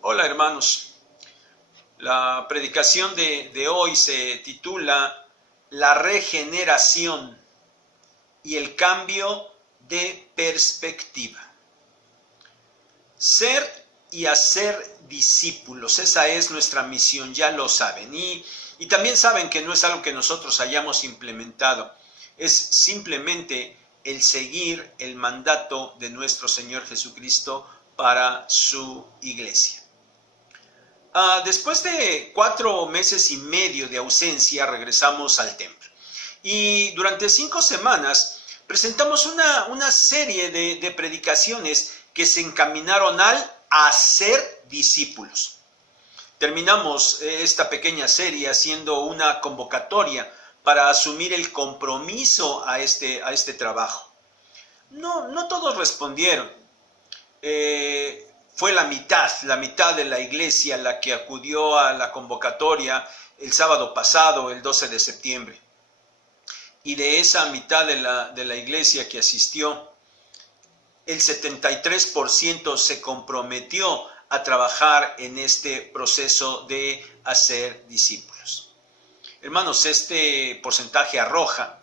Hola hermanos, la predicación de hoy se titula La regeneración y el cambio de perspectiva. Ser y hacer discípulos, esa es nuestra misión, ya lo saben. Y también saben que no es algo que nosotros hayamos implementado, es simplemente el seguir el mandato de nuestro Señor Jesucristo para su iglesia. Después de 4 meses y medio de ausencia, regresamos al templo. Y durante 5 semanas presentamos una serie de predicaciones que se encaminaron al hacer discípulos. Terminamos esta pequeña serie haciendo una convocatoria para asumir el compromiso a este trabajo. No todos respondieron. Fue la mitad de la iglesia la que acudió a la convocatoria el sábado pasado, el 12 de septiembre. Y de esa mitad de la iglesia que asistió, el 73% se comprometió a trabajar en este proceso de hacer discípulos. Hermanos, este porcentaje arroja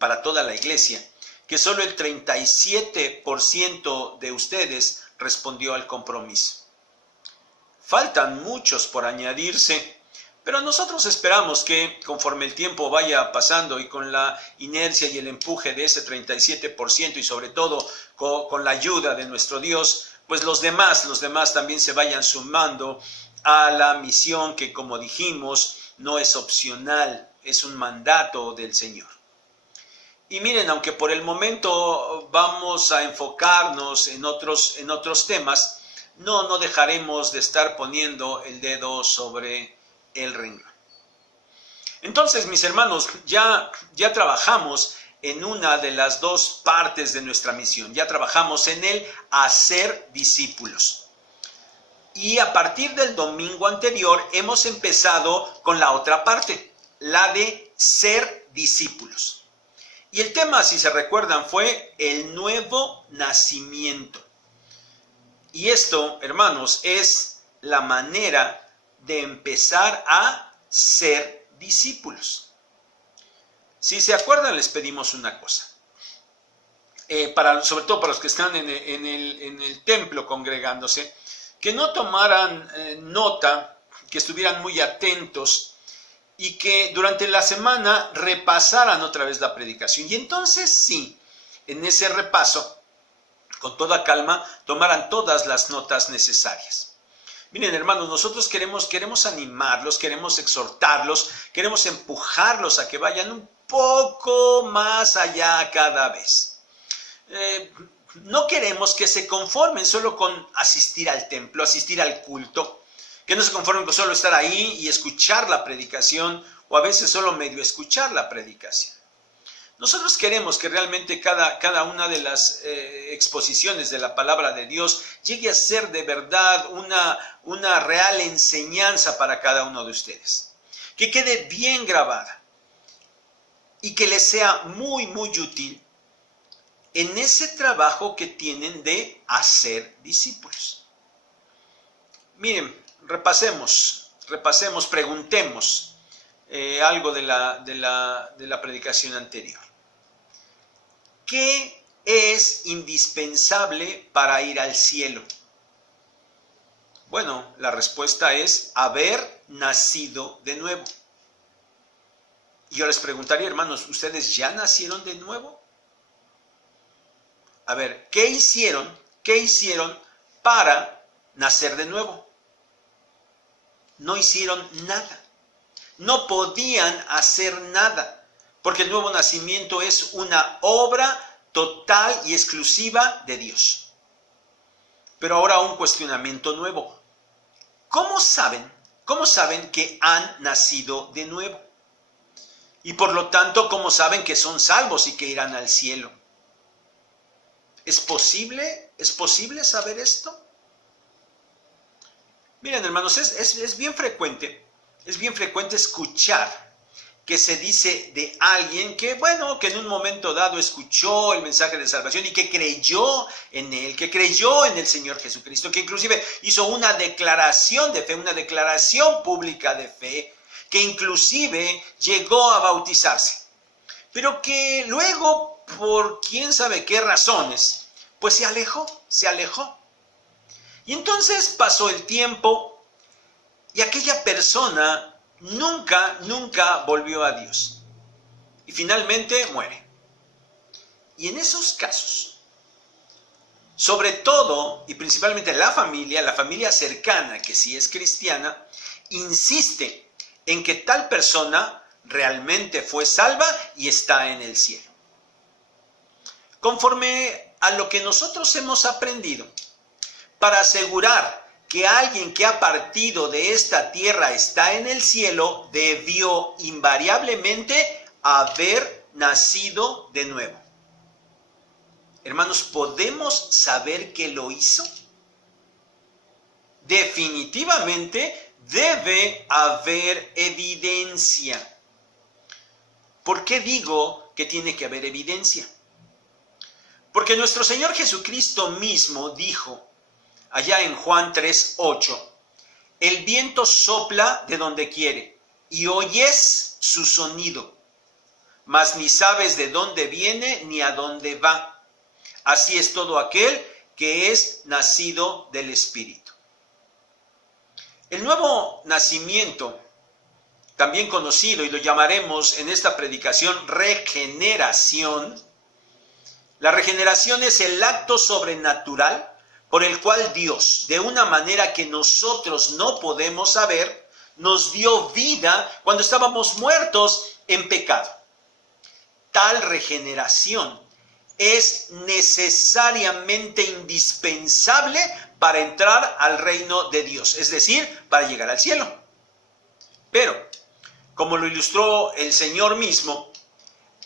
para toda la iglesia que solo el 37% de ustedes respondió al compromiso. Faltan muchos por añadirse, pero nosotros esperamos que conforme el tiempo vaya pasando y con la inercia y el empuje de ese 37% y sobre todo con la ayuda de nuestro Dios, pues los demás también se vayan sumando a la misión que, como dijimos, no es opcional, es un mandato del Señor. Y miren, aunque por el momento vamos a enfocarnos en otros temas, no dejaremos de estar poniendo el dedo sobre el renglón. Entonces, mis hermanos, ya trabajamos en una de las dos partes de nuestra misión. Ya trabajamos en el hacer discípulos. Y a partir del domingo anterior hemos empezado con la otra parte, la de ser discípulos. Y el tema, si se recuerdan, fue el nuevo nacimiento. Y esto, hermanos, es la manera de empezar a ser discípulos. Si se acuerdan, les pedimos una cosa. Sobre todo para los que están en el templo congregándose, que no tomaran nota, que estuvieran muy atentos y que durante la semana repasaran otra vez la predicación. Y entonces sí, en ese repaso, con toda calma, tomaran todas las notas necesarias. Miren, hermanos, nosotros queremos animarlos, queremos exhortarlos, queremos empujarlos a que vayan un poco más allá cada vez. No queremos que se conformen solo con asistir al templo, asistir al culto, que no se conformen con solo estar ahí y escuchar la predicación, o a veces solo medio escuchar la predicación. Nosotros queremos que realmente cada una de las exposiciones de la palabra de Dios llegue a ser de verdad una real enseñanza para cada uno de ustedes. Que quede bien grabada y que les sea muy, muy útil en ese trabajo que tienen de hacer discípulos. Miren, repasemos, preguntemos algo de la predicación anterior. ¿Qué es indispensable para ir al cielo? Bueno, la respuesta es haber nacido de nuevo. Yo les preguntaría, hermanos, ¿ustedes ya nacieron de nuevo? A ver, ¿qué hicieron para nacer de nuevo? No hicieron nada. No podían hacer nada, porque el nuevo nacimiento es una obra total y exclusiva de Dios. Pero ahora un cuestionamiento nuevo. ¿Cómo saben que han nacido de nuevo? Y por lo tanto, ¿cómo saben que son salvos y que irán al cielo? ¿Es posible saber esto? Miren, hermanos, es bien frecuente escuchar que se dice de alguien que, bueno, que en un momento dado escuchó el mensaje de salvación y que creyó en él, que creyó en el Señor Jesucristo, que inclusive hizo una declaración de fe, una declaración pública de fe, que inclusive llegó a bautizarse, pero que luego, por quién sabe qué razones, pues se alejó. Y entonces pasó el tiempo y aquella persona nunca volvió a Dios. Y finalmente muere. Y en esos casos, sobre todo y principalmente la familia cercana, que sí es cristiana, insiste en que tal persona realmente fue salva y está en el cielo. Conforme a lo que nosotros hemos aprendido, para asegurar que alguien que ha partido de esta tierra está en el cielo, debió invariablemente haber nacido de nuevo. Hermanos, ¿podemos saber que lo hizo? Definitivamente debe haber evidencia. ¿Por qué digo que tiene que haber evidencia? Porque nuestro Señor Jesucristo mismo dijo, allá en Juan 3:8, el viento sopla de donde quiere y oyes su sonido, mas ni sabes de dónde viene ni a dónde va. Así es todo aquel que es nacido del Espíritu. El nuevo nacimiento, también conocido, y lo llamaremos en esta predicación regeneración, la regeneración es el acto sobrenatural por el cual Dios, de una manera que nosotros no podemos saber, nos dio vida cuando estábamos muertos en pecado. Tal regeneración es necesariamente indispensable para entrar al reino de Dios, es decir, para llegar al cielo. Pero, como lo ilustró el Señor mismo,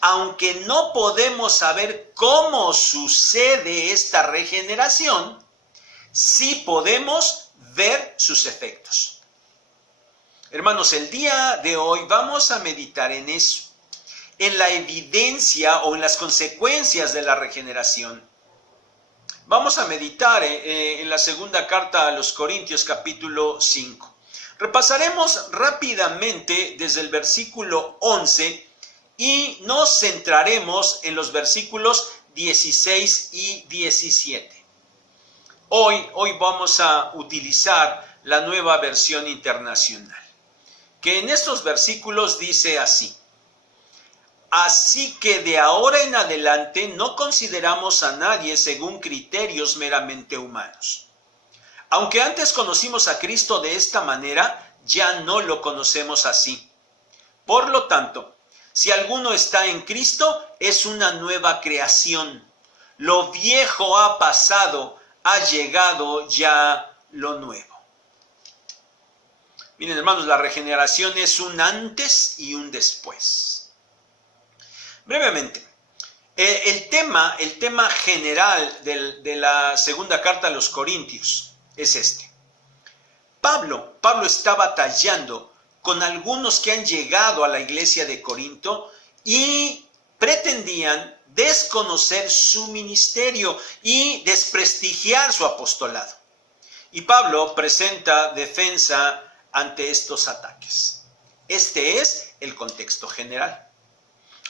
aunque no podemos saber cómo sucede esta regeneración, sí podemos ver sus efectos. Hermanos, el día de hoy vamos a meditar en eso, en la evidencia o en las consecuencias de la regeneración. Vamos a meditar en la segunda carta a los Corintios, capítulo 5. Repasaremos rápidamente desde el versículo 11 y nos centraremos en los versículos 16 y 17. Hoy vamos a utilizar la Nueva Versión Internacional, que en estos versículos dice así: así que de ahora en adelante no consideramos a nadie según criterios meramente humanos. Aunque antes conocimos a Cristo de esta manera, ya no lo conocemos así. Por lo tanto, si alguno está en Cristo, es una nueva creación. Lo viejo ha pasado, ha llegado ya lo nuevo. Miren, hermanos, la regeneración es un antes y un después. Brevemente, el tema general de la segunda carta a los Corintios es este. Pablo está batallando con algunos que han llegado a la iglesia de Corinto y pretendían desconocer su ministerio y desprestigiar su apostolado. Y Pablo presenta defensa ante estos ataques. Este es el contexto general.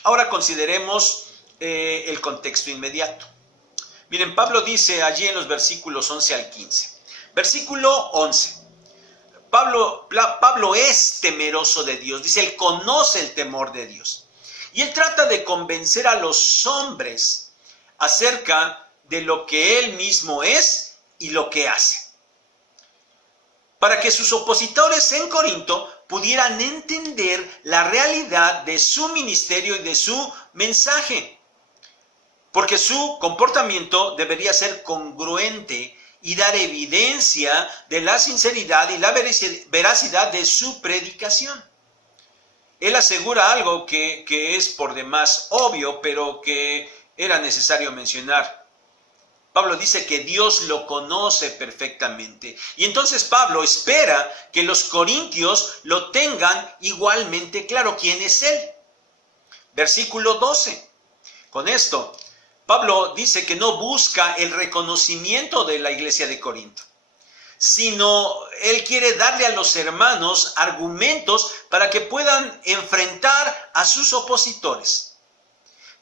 Ahora consideremos el contexto inmediato. Miren, Pablo dice allí en los versículos 11 al 15. Versículo 11. Pablo es temeroso de Dios. Dice, él conoce el temor de Dios. Y él trata de convencer a los hombres acerca de lo que él mismo es y lo que hace, para que sus opositores en Corinto pudieran entender la realidad de su ministerio y de su mensaje, porque su comportamiento debería ser congruente y dar evidencia de la sinceridad y la veracidad de su predicación. Él asegura algo que es por demás obvio, pero que era necesario mencionar. Pablo dice que Dios lo conoce perfectamente. Y entonces Pablo espera que los corintios lo tengan igualmente claro quién es Él. Versículo 12. Con esto, Pablo dice que no busca el reconocimiento de la iglesia de Corinto, sino él quiere darle a los hermanos argumentos para que puedan enfrentar a sus opositores,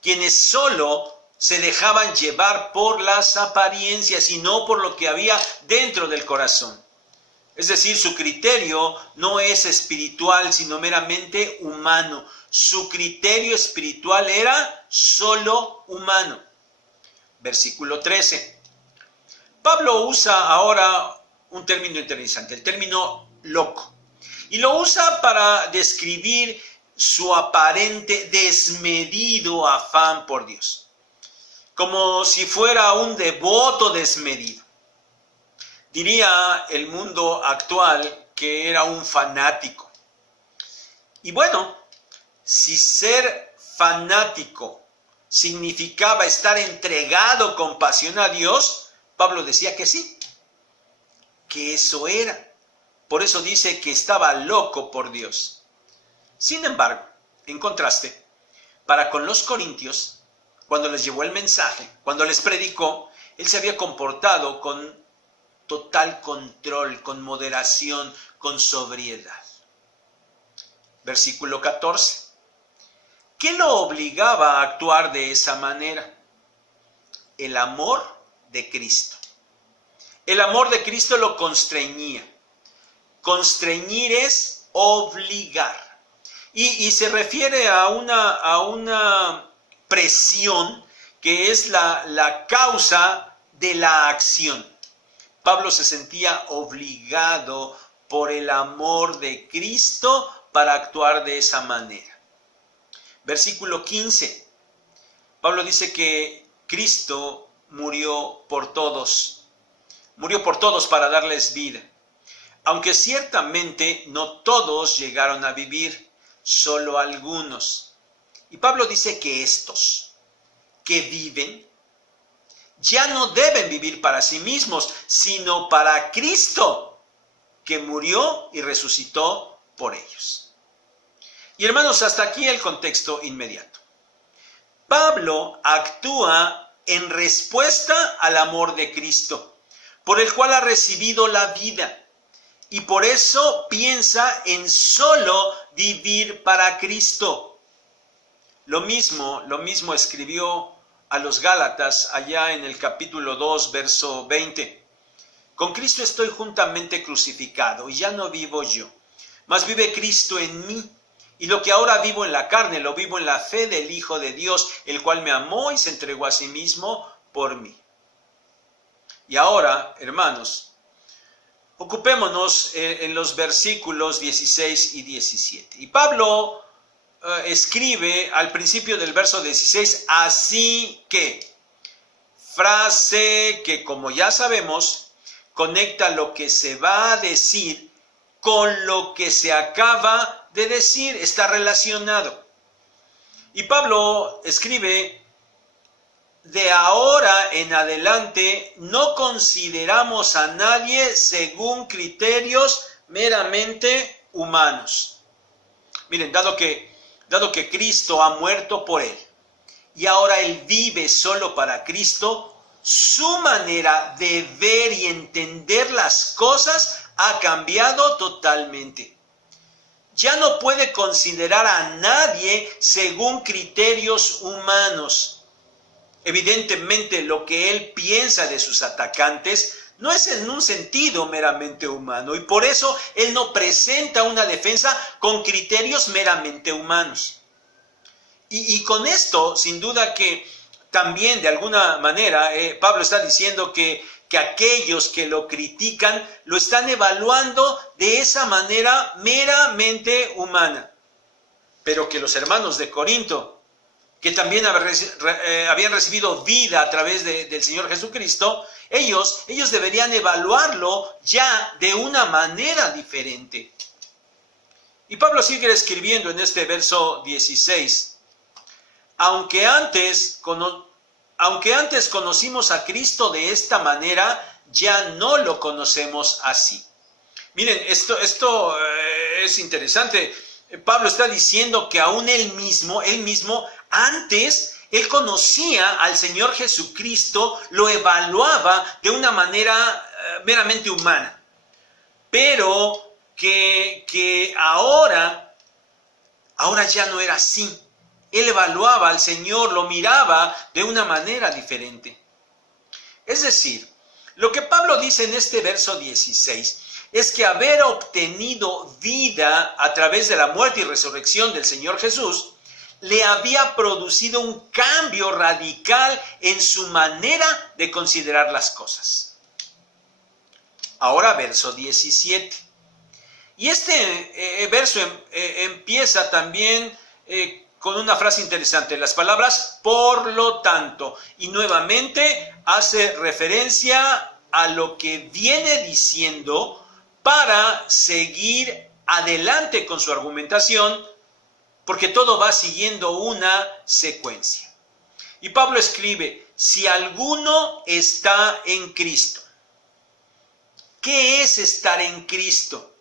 quienes solo se dejaban llevar por las apariencias y no por lo que había dentro del corazón. Es decir, su criterio no es espiritual, sino meramente humano. Su criterio espiritual era solo humano. Versículo 13. Pablo usa ahora un término interesante, el término loco. Y lo usa para describir su aparente desmedido afán por Dios, como si fuera un devoto desmedido. Diría el mundo actual que era un fanático. Y bueno, si ser fanático significaba estar entregado con pasión a Dios, Pablo decía que sí, que eso era. Por eso dice que estaba loco por Dios. Sin embargo, en contraste, para con los corintios, cuando les llevó el mensaje, cuando les predicó, él se había comportado con total control, con moderación, con sobriedad. Versículo 14. ¿Qué lo obligaba a actuar de esa manera? El amor de Cristo. El amor de Cristo lo constreñía. Constreñir es obligar. Y se refiere a una presión que es la causa de la acción. Pablo se sentía obligado por el amor de Cristo para actuar de esa manera. Versículo 15. Pablo dice que Cristo murió por todos para darles vida. Aunque ciertamente no todos llegaron a vivir, solo algunos. Y Pablo dice que estos que viven ya no deben vivir para sí mismos, sino para Cristo, que murió y resucitó por ellos. Y hermanos, hasta aquí el contexto inmediato. Pablo actúa en respuesta al amor de Cristo, por el cual ha recibido la vida, y por eso piensa en solo vivir para Cristo. Lo mismo escribió a los Gálatas allá en el capítulo 2, verso 20. Con Cristo estoy juntamente crucificado, y ya no vivo yo, mas vive Cristo en mí. Y lo que ahora vivo en la carne, lo vivo en la fe del Hijo de Dios, el cual me amó y se entregó a sí mismo por mí. Y ahora, hermanos, ocupémonos en los versículos 16 y 17. Y Pablo escribe al principio del verso 16, así que, frase que, como ya sabemos, conecta lo que se va a decir con lo que se acaba de decir, está relacionado. Y Pablo escribe, de ahora en adelante no consideramos a nadie según criterios meramente humanos. Miren, dado que Cristo ha muerto por él y ahora él vive solo para Cristo, su manera de ver y entender las cosas ha cambiado totalmente. Ya no puede considerar a nadie según criterios humanos. Evidentemente, lo que él piensa de sus atacantes no es en un sentido meramente humano, y por eso él no presenta una defensa con criterios meramente humanos. Y con esto, sin duda que también de alguna manera Pablo está diciendo que aquellos que lo critican lo están evaluando de esa manera meramente humana. Pero que los hermanos de Corinto, que también habían recibido vida a través del Señor Jesucristo, ellos deberían evaluarlo ya de una manera diferente. Y Pablo sigue escribiendo en este verso 16. Aunque antes aunque antes conocimos a Cristo de esta manera, ya no lo conocemos así. Miren, esto es interesante. Pablo está diciendo que aún él mismo, antes, él conocía al Señor Jesucristo, lo evaluaba de una manera meramente humana. Pero que ahora ya no era así. Él evaluaba al Señor, lo miraba de una manera diferente. Es decir, lo que Pablo dice en este verso 16 es que haber obtenido vida a través de la muerte y resurrección del Señor Jesús le había producido un cambio radical en su manera de considerar las cosas. Ahora verso 17. Y este verso empieza también con una frase interesante, las palabras por lo tanto, y nuevamente hace referencia a lo que viene diciendo para seguir adelante con su argumentación, porque todo va siguiendo una secuencia. Y Pablo escribe, si alguno está en Cristo. ¿Qué es estar en Cristo?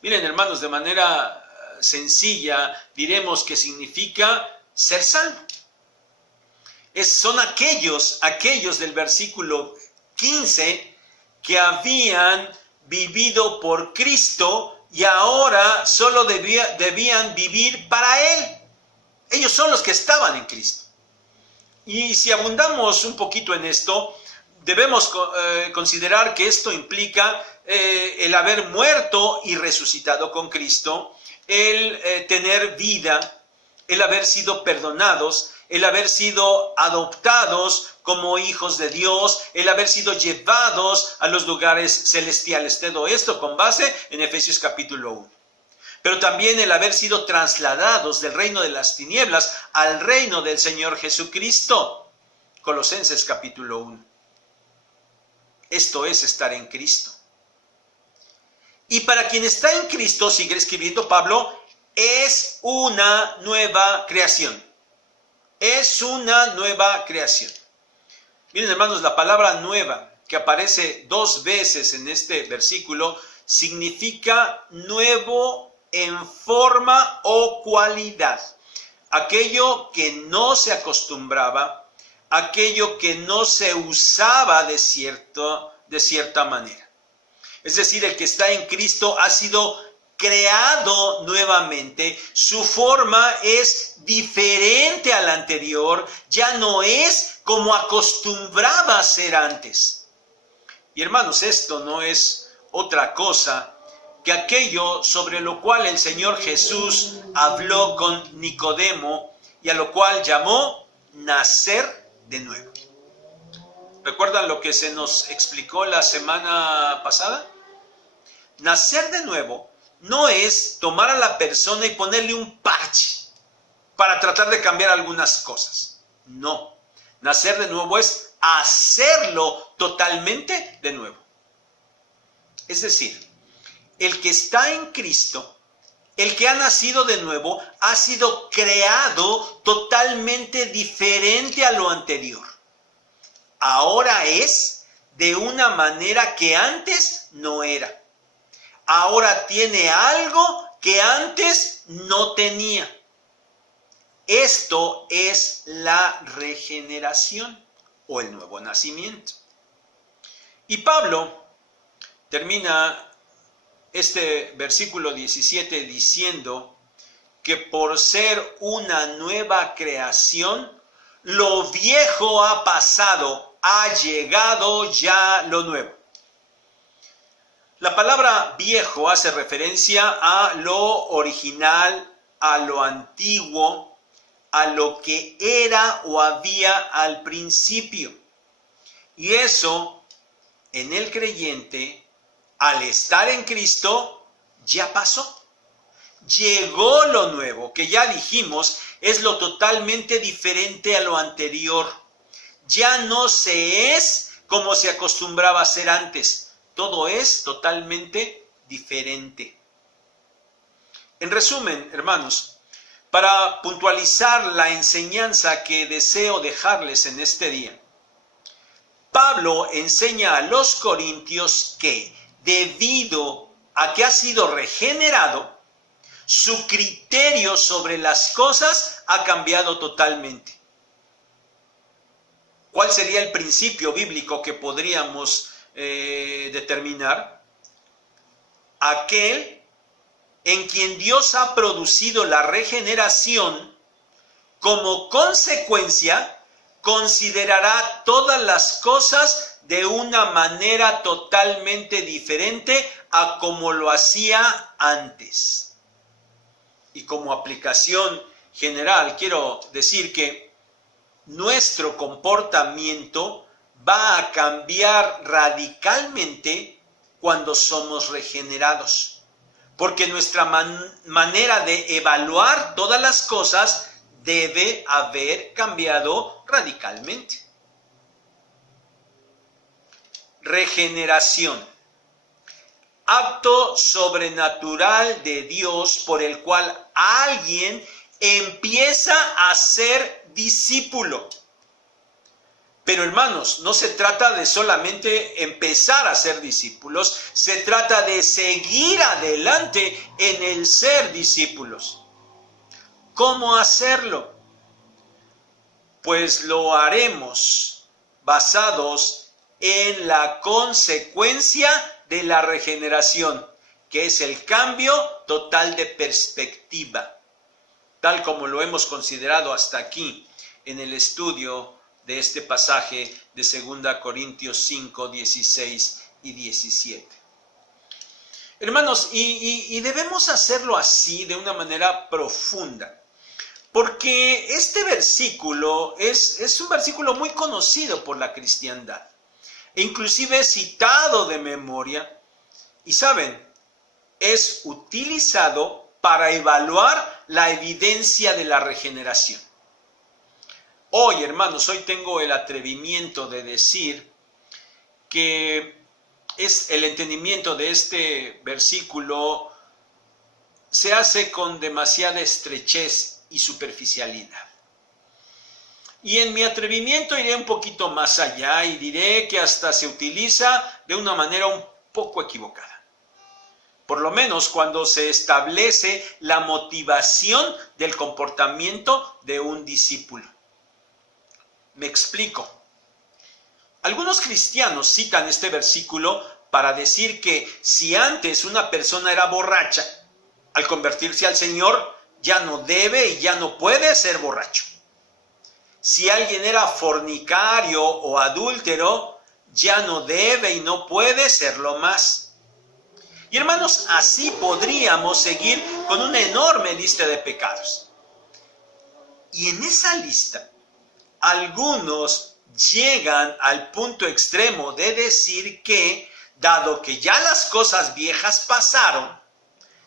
Miren, hermanos, de manera sencilla diremos que significa ser salvo. Son aquellos del versículo 15 que habían vivido por Cristo y ahora solo debían vivir para Él. Ellos son los que estaban en Cristo. Y si abundamos un poquito en esto, debemos considerar que esto implica el haber muerto y resucitado con Cristo, el tener vida, el haber sido perdonados, el haber sido adoptados como hijos de Dios, el haber sido llevados a los lugares celestiales. Todo esto con base en Efesios capítulo 1. Pero también el haber sido trasladados del reino de las tinieblas al reino del Señor Jesucristo. Colosenses capítulo 1. Esto es estar en Cristo. Y para quien está en Cristo, sigue escribiendo Pablo, es una nueva creación. Es una nueva creación. Miren, hermanos, la palabra nueva que aparece 2 veces en este versículo significa nuevo en forma o cualidad. Aquello que no se acostumbraba, aquello que no se usaba de cierta manera. Es decir, el que está en Cristo ha sido creado nuevamente, su forma es diferente a la anterior, ya no es como acostumbraba a ser antes. Y hermanos, esto no es otra cosa que aquello sobre lo cual el Señor Jesús habló con Nicodemo y a lo cual llamó nacer de nuevo. ¿Recuerdan lo que se nos explicó la semana pasada? Nacer de nuevo no es tomar a la persona y ponerle un parche para tratar de cambiar algunas cosas. No. Nacer de nuevo es hacerlo totalmente de nuevo. Es decir, el que está en Cristo, el que ha nacido de nuevo, ha sido creado totalmente diferente a lo anterior. Ahora es de una manera que antes no era. Ahora tiene algo que antes no tenía. Esto es la regeneración o el nuevo nacimiento. Y Pablo termina este versículo 17 diciendo que por ser una nueva creación, lo viejo ha pasado, ha llegado ya lo nuevo. La palabra viejo hace referencia a lo original, a lo antiguo, a lo que era o había al principio. Y eso, en el creyente, al estar en Cristo, ya pasó. Llegó lo nuevo, que ya dijimos, es lo totalmente diferente a lo anterior. Ya no se es como se acostumbraba a ser antes. Todo es totalmente diferente. En resumen, hermanos, para puntualizar la enseñanza que deseo dejarles en este día, Pablo enseña a los corintios que, debido a que ha sido regenerado, su criterio sobre las cosas ha cambiado totalmente. ¿Cuál sería el principio bíblico que podríamos determinar? Aquel en quien Dios ha producido la regeneración, como consecuencia, considerará todas las cosas de una manera totalmente diferente a como lo hacía antes. Y como aplicación general, quiero decir que nuestro comportamiento va a cambiar radicalmente cuando somos regenerados, porque nuestra manera de evaluar todas las cosas debe haber cambiado radicalmente. Regeneración. Acto sobrenatural de Dios por el cual alguien empieza a ser discípulo. Pero hermanos, no se trata de solamente empezar a ser discípulos, se trata de seguir adelante en el ser discípulos. ¿Cómo hacerlo? Pues lo haremos basados en la consecuencia de la regeneración, que es el cambio total de perspectiva, tal como lo hemos considerado hasta aquí en el estudio de este pasaje de 2 Corintios 5, 16 y 17. Hermanos, y debemos hacerlo así de una manera profunda, porque este versículo es un versículo muy conocido por la cristiandad, e inclusive citado de memoria, y saben, es utilizado para evaluar la evidencia de la regeneración. Hoy, hermanos, hoy tengo el atrevimiento de decir que el entendimiento de este versículo se hace con demasiada estrechez y superficialidad. Y en mi atrevimiento iré un poquito más allá y diré que hasta se utiliza de una manera un poco equivocada. Por lo menos cuando se establece la motivación del comportamiento de un discípulo. Me explico. Algunos cristianos citan este versículo para decir que si antes una persona era borracha, al convertirse al Señor ya no debe y ya no puede ser borracho. Si alguien era fornicario o adúltero, ya no debe y no puede serlo más. Y hermanos, así podríamos seguir con una enorme lista de pecados. Y en esa lista, algunos llegan al punto extremo de decir que, dado que ya las cosas viejas pasaron,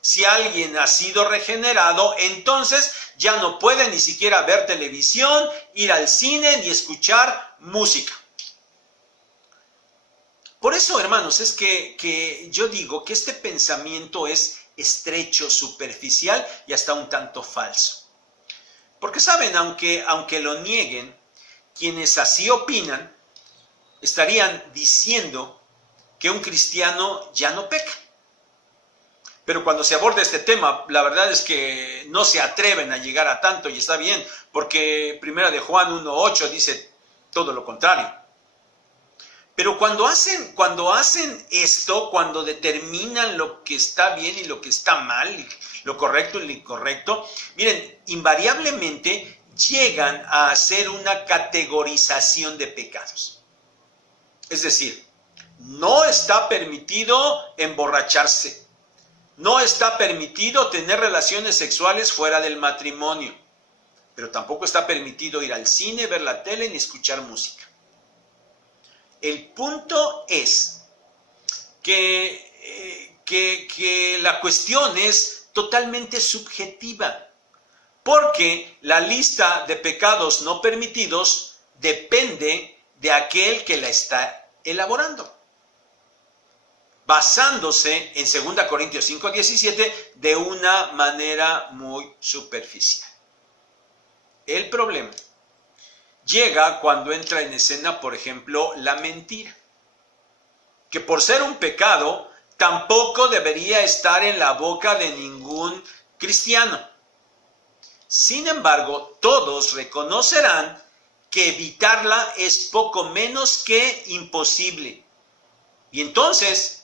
si alguien ha sido regenerado, entonces ya no puede ni siquiera ver televisión, ir al cine ni escuchar música. Por eso, hermanos, es que yo digo que este pensamiento es estrecho, superficial y hasta un tanto falso. Porque saben, aunque lo nieguen, quienes así opinan estarían diciendo que un cristiano ya no peca. Pero cuando se aborda este tema, la verdad es que no se atreven a llegar a tanto, y está bien, porque 1 de Juan 1:8 dice todo lo contrario. Pero cuando hacen esto, cuando determinan lo que está bien y lo que está mal, lo correcto y lo incorrecto, miren, invariablemente llegan a hacer una categorización de pecados. Es decir, no está permitido emborracharse. No está permitido tener relaciones sexuales fuera del matrimonio, pero tampoco está permitido ir al cine, ver la tele ni escuchar música. El punto es que la cuestión es totalmente subjetiva, porque la lista de pecados no permitidos depende de aquel que la está elaborando, basándose en 2 Corintios 5:17 de una manera muy superficial. El problema llega cuando entra en escena, por ejemplo, la mentira, que por ser un pecado tampoco debería estar en la boca de ningún cristiano. Sin embargo, todos reconocerán que evitarla es poco menos que imposible. Y entonces,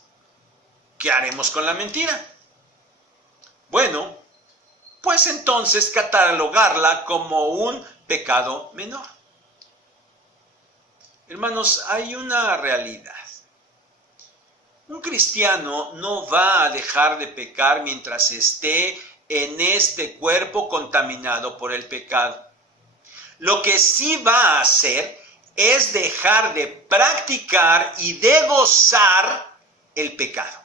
¿qué haremos con la mentira? Bueno, pues entonces catalogarla como un pecado menor. Hermanos, hay una realidad. Un cristiano no va a dejar de pecar mientras esté en este cuerpo contaminado por el pecado. Lo que sí va a hacer es dejar de practicar y de gozar el pecado.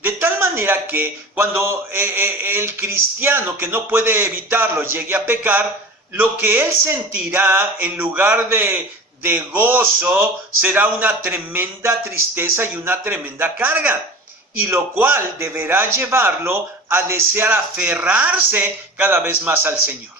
De tal manera que cuando el cristiano que no puede evitarlo llegue a pecar, lo que él sentirá en lugar de gozo será una tremenda tristeza y una tremenda carga, y lo cual deberá llevarlo a desear aferrarse cada vez más al Señor.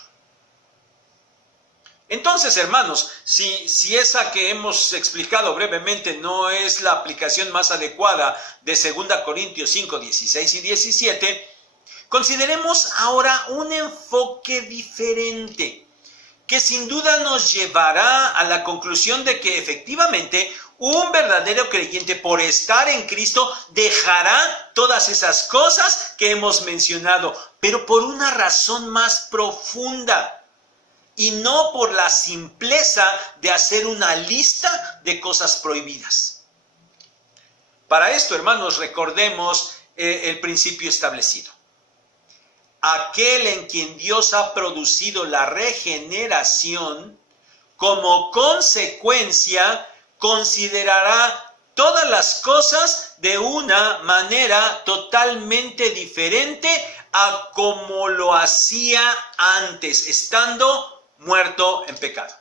Entonces, hermanos, si esa que hemos explicado brevemente no es la aplicación más adecuada de 2 Corintios 5, 16 y 17, consideremos ahora un enfoque diferente, que sin duda nos llevará a la conclusión de que efectivamente un verdadero creyente, por estar en Cristo, dejará todas esas cosas que hemos mencionado, pero por una razón más profunda. Y no por la simpleza de hacer una lista de cosas prohibidas. Para esto, hermanos, recordemos el principio establecido. Aquel en quien Dios ha producido la regeneración, como consecuencia, considerará todas las cosas de una manera totalmente diferente a como lo hacía antes, estando muerto en pecado.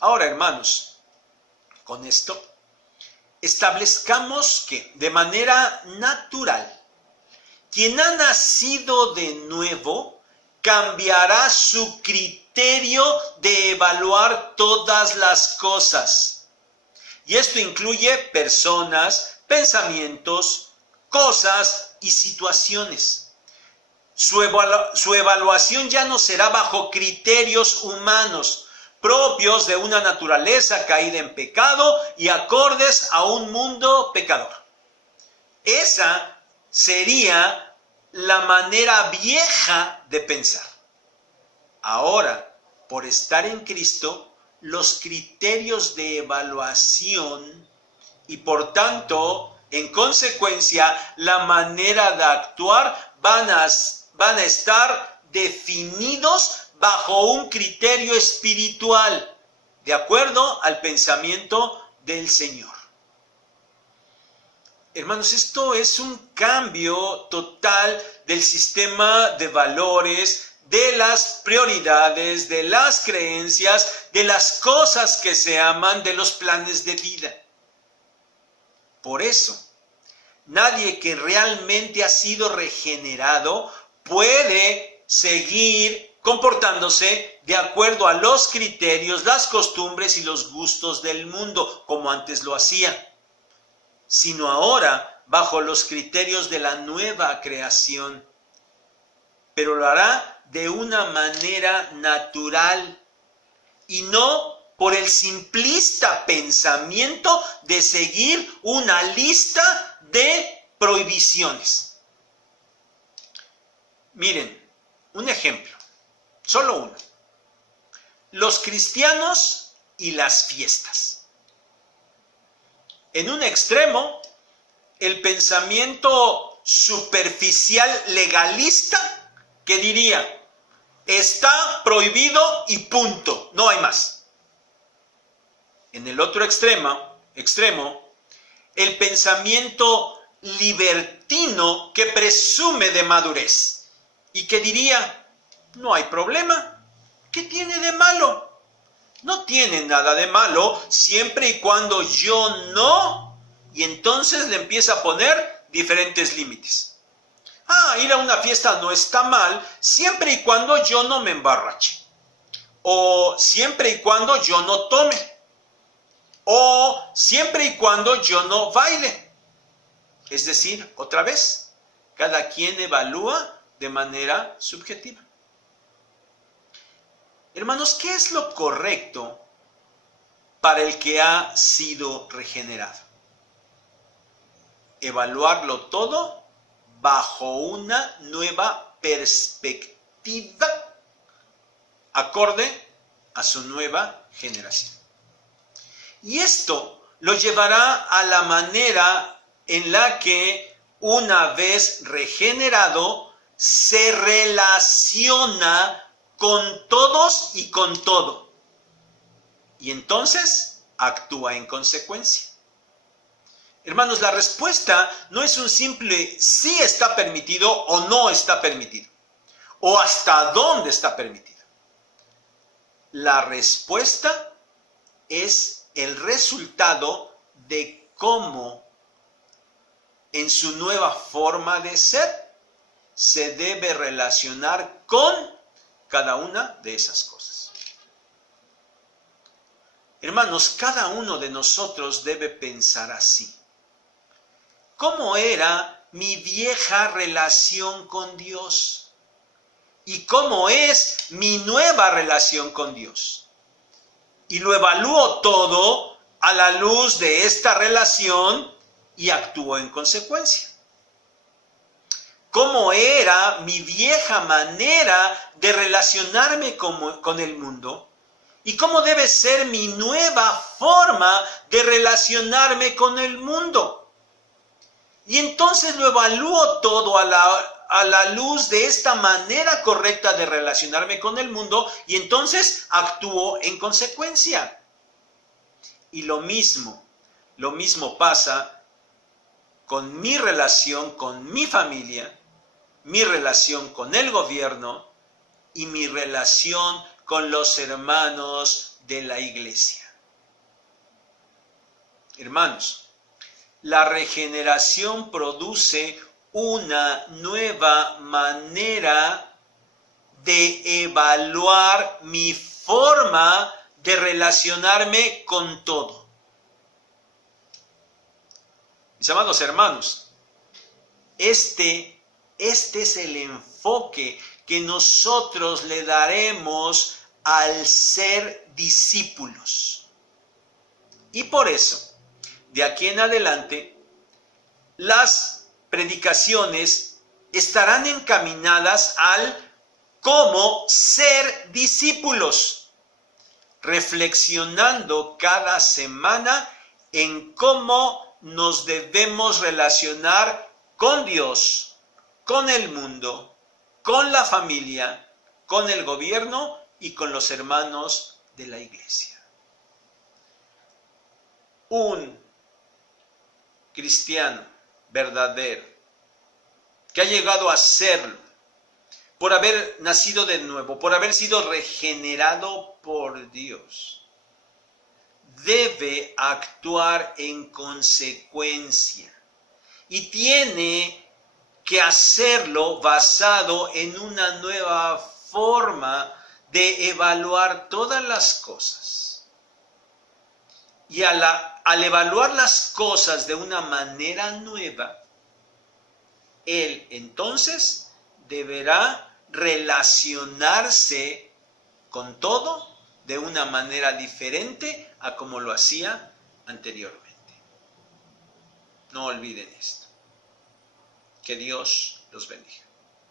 Ahora, hermanos, con esto establezcamos que de manera natural, quien ha nacido de nuevo cambiará su criterio de evaluar todas las cosas. Y esto incluye personas, pensamientos, cosas y situaciones. Su evaluación ya no será bajo criterios humanos, propios de una naturaleza caída en pecado y acordes a un mundo pecador. Esa sería la manera vieja de pensar. Ahora, por estar en Cristo, los criterios de evaluación y por tanto, en consecuencia, la manera de actuar van a estar definidos bajo un criterio espiritual, de acuerdo al pensamiento del Señor. Hermanos, esto es un cambio total del sistema de valores, de las prioridades, de las creencias, de las cosas que se aman, de los planes de vida. Por eso, nadie que realmente ha sido regenerado puede seguir comportándose de acuerdo a los criterios, las costumbres y los gustos del mundo, como antes lo hacía, sino ahora bajo los criterios de la nueva creación. Pero lo hará de una manera natural y no por el simplista pensamiento de seguir una lista de prohibiciones. Miren, un ejemplo, solo uno. Los cristianos y las fiestas. En un extremo, el pensamiento superficial legalista que diría, está prohibido y punto, no hay más. En el otro extremo, el pensamiento libertino que presume de madurez y que diría, no hay problema, ¿qué tiene de malo? No tiene nada de malo siempre y cuando yo no, y entonces le empieza a poner diferentes límites. Ir a una fiesta no está mal siempre y cuando yo no me emborrache. o siempre y cuando yo no tome, o siempre y cuando yo no baile. Es decir, otra vez, cada quien evalúa de manera subjetiva. Hermanos, ¿qué es lo correcto para el que ha sido regenerado? Evaluarlo todo bajo una nueva perspectiva acorde a su nueva generación. Y esto lo llevará a la manera en la que, una vez regenerado, se relaciona con todos y con todo. Y entonces actúa en consecuencia. Hermanos, la respuesta no es un simple sí está permitido o no está permitido, o hasta dónde está permitido. La respuesta es el resultado de cómo, en su nueva forma de ser, se debe relacionar con cada una de esas cosas. Hermanos, cada uno de nosotros debe pensar así. ¿Cómo era mi vieja relación con Dios? ¿Y cómo es mi nueva relación con Dios? Y lo evalúo todo a la luz de esta relación y actúo en consecuencia. ¿Cómo era mi vieja manera de relacionarme con el mundo? ¿Y cómo debe ser mi nueva forma de relacionarme con el mundo? Y entonces lo evalúo todo a la luz de esta manera correcta de relacionarme con el mundo y entonces actúo en consecuencia. Y lo mismo pasa con mi relación con mi familia, mi relación con el gobierno y mi relación con los hermanos de la iglesia. Hermanos, la regeneración produce una nueva manera de evaluar mi forma de relacionarme con todo. Mis amados hermanos, este es el enfoque que nosotros le daremos al ser discípulos. Y por eso, de aquí en adelante, las predicaciones estarán encaminadas al cómo ser discípulos, reflexionando cada semana en cómo nos debemos relacionar con Dios, con el mundo, con la familia, con el gobierno y con los hermanos de la iglesia. Un cristiano verdadero que ha llegado a serlo por haber nacido de nuevo, por haber sido regenerado por Dios, debe actuar en consecuencia y tiene que hacerlo basado en una nueva forma de evaluar todas las cosas. Y al evaluar las cosas de una manera nueva, él entonces deberá relacionarse con todo de una manera diferente a como lo hacía anteriormente. No olviden esto. Que Dios los bendiga.